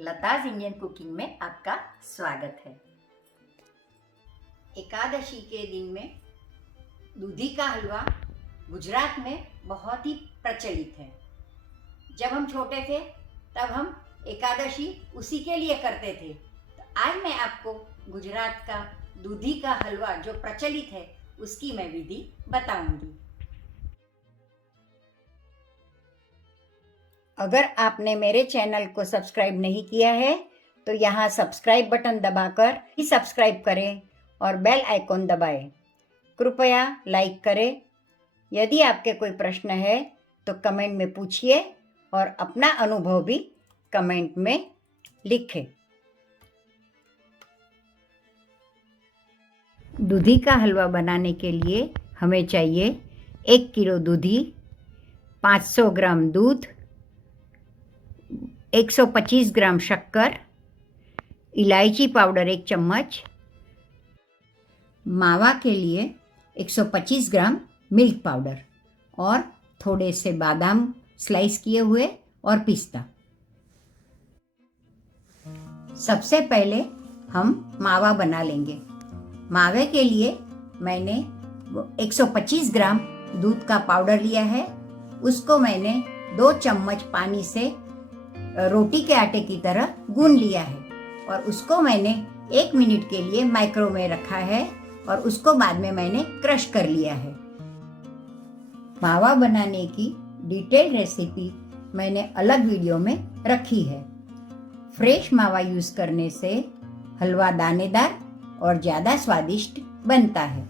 Lata's Indian cooking में आपका स्वागत है। एकादशी के दिन में दूधी का हलवा गुजरात में बहुत ही प्रचलित है। जब हम छोटे थे तब हम एकादशी उसी के लिए करते थे। तो आज मैं आपको गुजरात का दूधी का हलवा जो प्रचलित है उसकी मैं विधि बताऊंगी। अगर आपने मेरे चैनल को सब्सक्राइब नहीं किया है तो यहाँ सब्सक्राइब बटन दबाकर ही सब्सक्राइब करें और बेल आइकॉन दबाएं। कृपया लाइक करें। यदि आपके कोई प्रश्न है तो कमेंट में पूछिए और अपना अनुभव भी कमेंट में लिखें। दूधी का हलवा बनाने के लिए हमें चाहिए 1 किलो दूधी, 500 ग्राम दूध, 125 ग्राम शक्कर, इलायची पाउडर 1 चम्मच, मावा के लिए 125 ग्राम मिल्क पाउडर और थोड़े से बादाम स्लाइस किए हुए और पिस्ता। सबसे पहले हम मावा बना लेंगे। मावे के लिए मैंने 125 ग्राम दूध का पाउडर लिया है। उसको मैंने 2 चम्मच पानी से रोटी के आटे की तरह गूंद लिया है और उसको मैंने 1 मिनट के लिए माइक्रो में रखा है और उसको बाद में मैंने क्रश कर लिया है। मावा बनाने की डिटेल रेसिपी मैंने अलग वीडियो में रखी है। फ्रेश मावा यूज करने से हलवा दानेदार और ज्यादा स्वादिष्ट बनता है।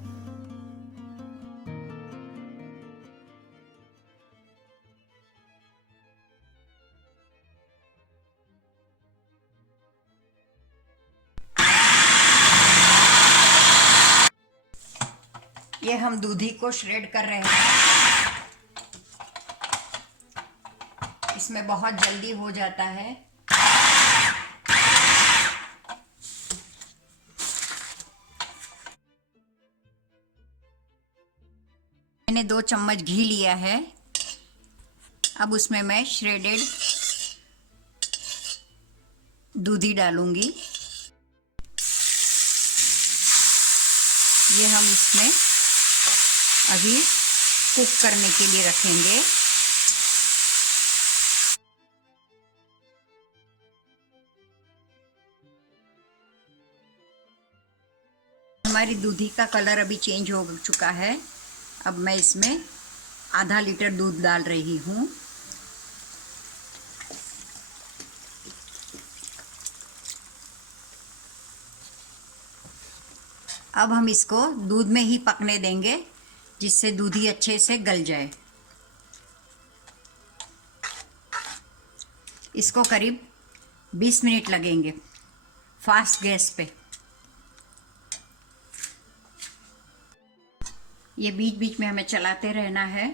ये हम दूधी को श्रेड कर रहे हैं। इसमें बहुत जल्दी हो जाता है। मैंने 2 चम्मच घी लिया है। अब उसमें मैं श्रेडेड दूधी डालूंगी। ये हम इसमें अभी कुक करने के लिए रखेंगे। हमारी दूधी का कलर अभी चेंज हो चुका है। अब मैं इसमें आधा लीटर दूध डाल रही हूँ। अब हम इसको दूध में ही पकने देंगे जिससे दूधी अच्छे से गल जाए। इसको करीब 20 मिनट लगेंगे फास्ट गैस पे। ये बीच बीच में हमें चलाते रहना है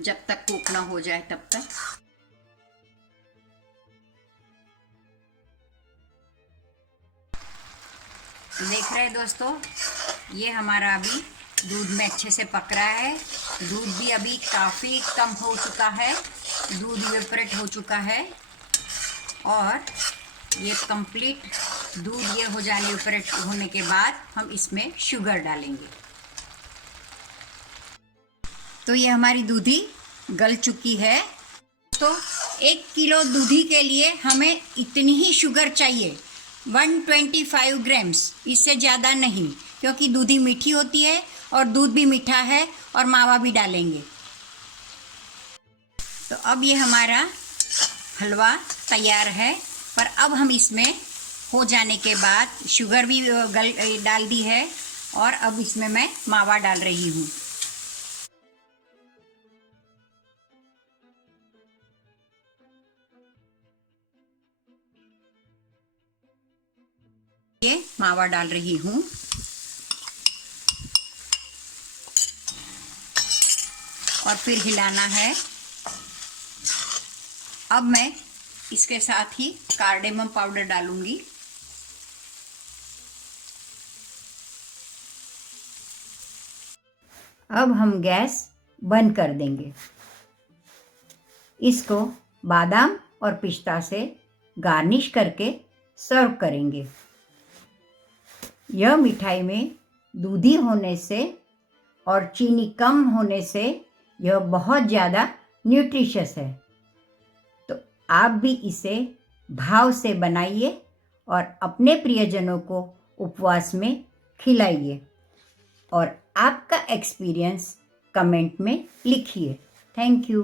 जब तक कुक ना हो जाए तब तक। देख रहे हैं दोस्तों, ये हमारा अभी दूध में अच्छे से पक रहा है। दूध भी अभी काफ़ी कम हो चुका है, दूध इवेपोरेट हो चुका है और ये कंप्लीट दूध ये हो जाने इवेपोरेट होने के बाद हम इसमें शुगर डालेंगे। तो ये हमारी दूधी गल चुकी है। तो 1 किलो दूधी के लिए हमें इतनी ही शुगर चाहिए, 125 ग्राम्स, इससे ज़्यादा नहीं, क्योंकि दूधी मीठी होती है और दूध भी मीठा है और मावा भी डालेंगे। तो अब ये हमारा हलवा तैयार है। पर अब हम इसमें हो जाने के बाद शुगर भी डाल दी है और अब इसमें मैं मावा डाल रही हूँ। ये मावा डाल रही हूँ और फिर हिलाना है। अब मैं इसके साथ ही कार्डेमम पाउडर डालूंगी। अब हम गैस बंद कर देंगे। इसको बादाम और पिस्ता से गार्निश करके सर्व करेंगे। यह मिठाई में दूधी होने से और चीनी कम होने से यह बहुत ज़्यादा न्यूट्रिशियस है। तो आप भी इसे भाव से बनाइए और अपने प्रियजनों को उपवास में खिलाइए और आपका एक्सपीरियंस कमेंट में लिखिए। Thank you.